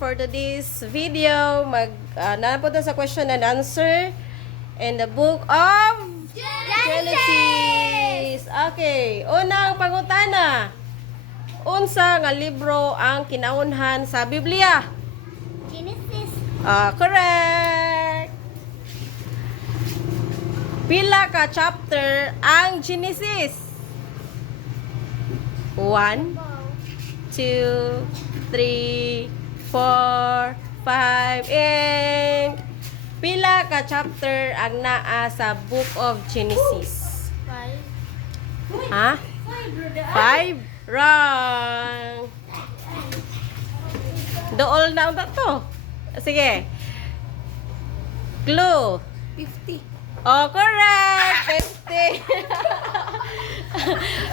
for today's video. Napunta sa question and answer in the book of Genesis. Okay, unang pangutana. Unsa nga libro ang kinaunhan sa Biblia? Genesis. Correct. Pila ka chapter ang Genesis? 1, 2, 3, 4, 5, and pila ka chapter ang naa sa Book of Genesis? 5. Ha? 5? Wrong. Dool na unta to. Sige. Clue. 50. Oh, correct! 50.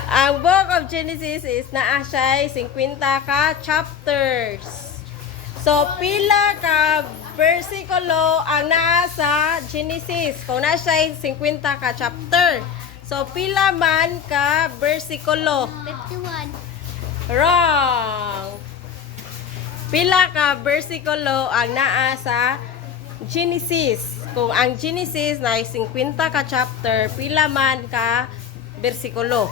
Ang Book of Genesis is naa siya 50 ka chapters. So, pila ka versikulo ang naa sa Genesis? Kung naa siya 50 ka chapter. So, pila man ka versikulo? 51. Wrong! Pila ka versikulo ang naa sa Genesis? Kung ang Genesis na 50 ka chapter, pila man ka bersikulo?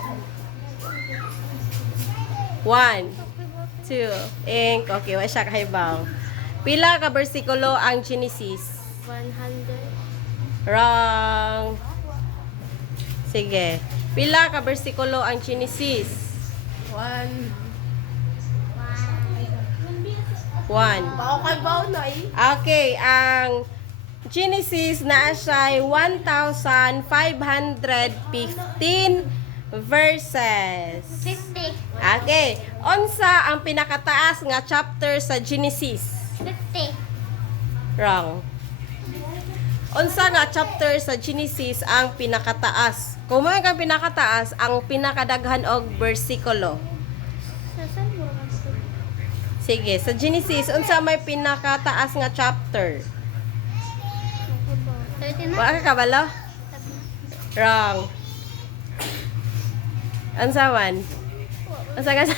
1, 2, ink. Okay, wa siya kahibaw. Pila ka bersikulo ang Genesis? 100. Wrong. Sige. Pila ka bersikulo ang Genesis? 1. 1. Bao kay bao na eh. Okay, ang Genesis na siya 1,515 verses. 50. Okay, unsa ang pinakataas nga chapter sa Genesis? 50. Wrong. Unsa nga chapter sa Genesis ang pinakataas? Kung may kang pinakataas, ang pinakadaghan og bersikulo. Saan mo ka? Sige, sa Genesis, unsa may pinakataas nga chapter? 39. Wa ka kabalo? Wrong. Unsa man? Unsa ka?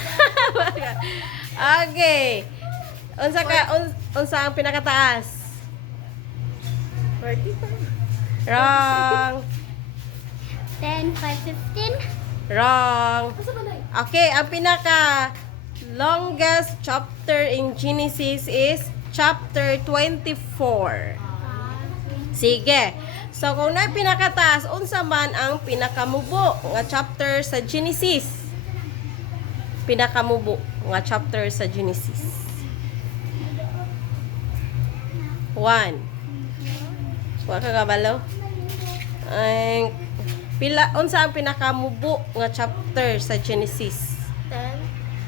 Okay. Unsa ang pinakataas? 45. Wrong. 10, 5, 15. Wrong. Okay, ang pinaka longest chapter in Genesis is chapter 24. Sige. So, kung na pinakataas, unsa man ang pinakamubo nga chapter sa Genesis? Pinakamubo nga chapter sa Genesis. 1. Wa ka kabalo? Ay, unsa ang pinakamubo nga chapter sa Genesis? 10.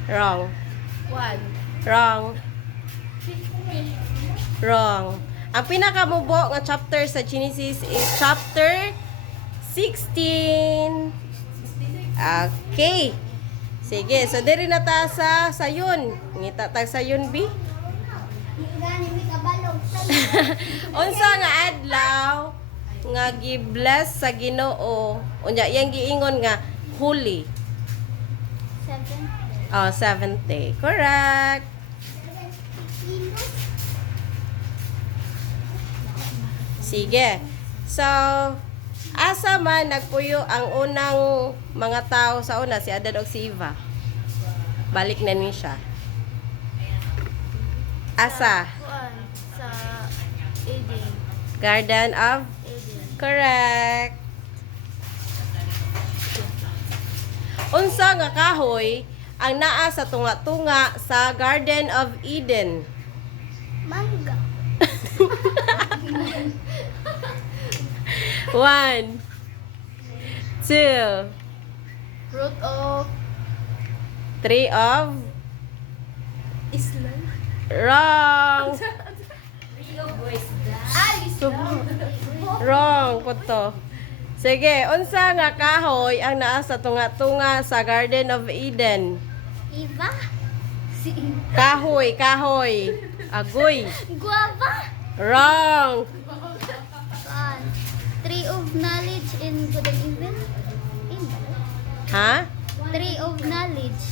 Wrong. 1. Wrong. Wrong. Ang pinakamubo nga chapter sa Genesis is chapter 16. Okay. Sige, so diri na ta sa sayon. Ngita tag sayon bi. Unsa nga adlaw nga gi-bless sa Ginoo? Unya iyang giingon nga holy. 7. Oh, 7th day. Correct. Sige. So, asa man nagpuyo ang unang mga tao sa una, si Adan ug si Eva. Balik na ni siya. Asa? Sa Eden. Garden of? Eden. Correct. Unsa nga kahoy ang naa sa tunga-tunga sa Garden of Eden? Mangga. 1, 2, Fruit of 3 of? Islam. Wrong. Ay, Wrong po to. Sige, unsa nga kahoy ang naa sa tunga-tunga sa Garden of Eden? Iba. Si Kahoy, kahoy. Agoy. Guava. Wrong. Tree of knowledge in good and evil. Ha? Tree of knowledge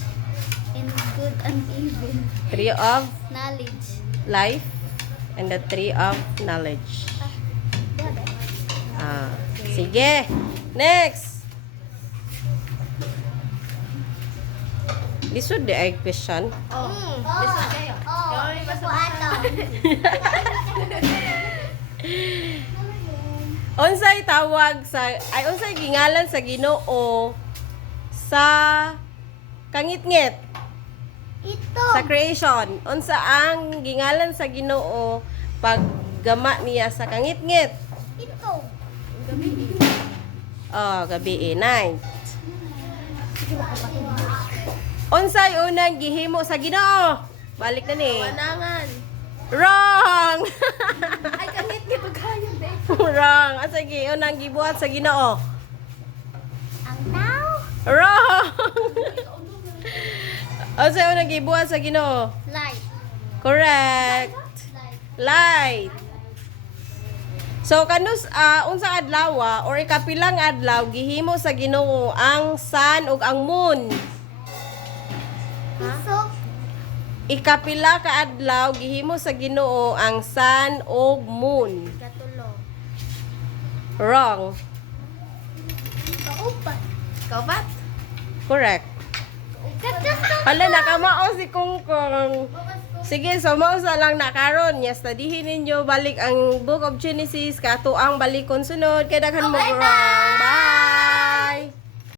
in good and evil. 3 of? Knowledge. life and the tree of knowledge. Ah, sige. Next. Lisod di ay question. Unsay tawag sa unsay gingalan sa Ginoo sa kangit-ngit Ito. sa creation? Unsa ang gingalan sa Ginoo pag gama niya sa kangit-ngit? Ito. Oh, gabi night. Unsay unang gihimo sa Ginoo? Balik na ni. Panangan. Wrong. Ay, kangit kito kayo, be. Wrong. Asa unang gibuhat sa Ginoo? Ang tao. Wrong. Asa unang gibuhat sa Ginoo? Light. Correct. Light. So kanus unsa adlaw or ikapilang adlaw gihimo sa Ginoo ang sun ug ang moon? Isok. Ikapila ka adlaw gihimo sa Ginoo ang sun ug moon. Katulo. Wrong. Kaupat. Kaupat? Correct. Katulo. Hala nakamao si Kungkong. Sige, so mausa lang na karon. Yes, studyhin ninyo balik ang Book of Genesis kato ang balikon sunod kay daghan mo wrong. Bye.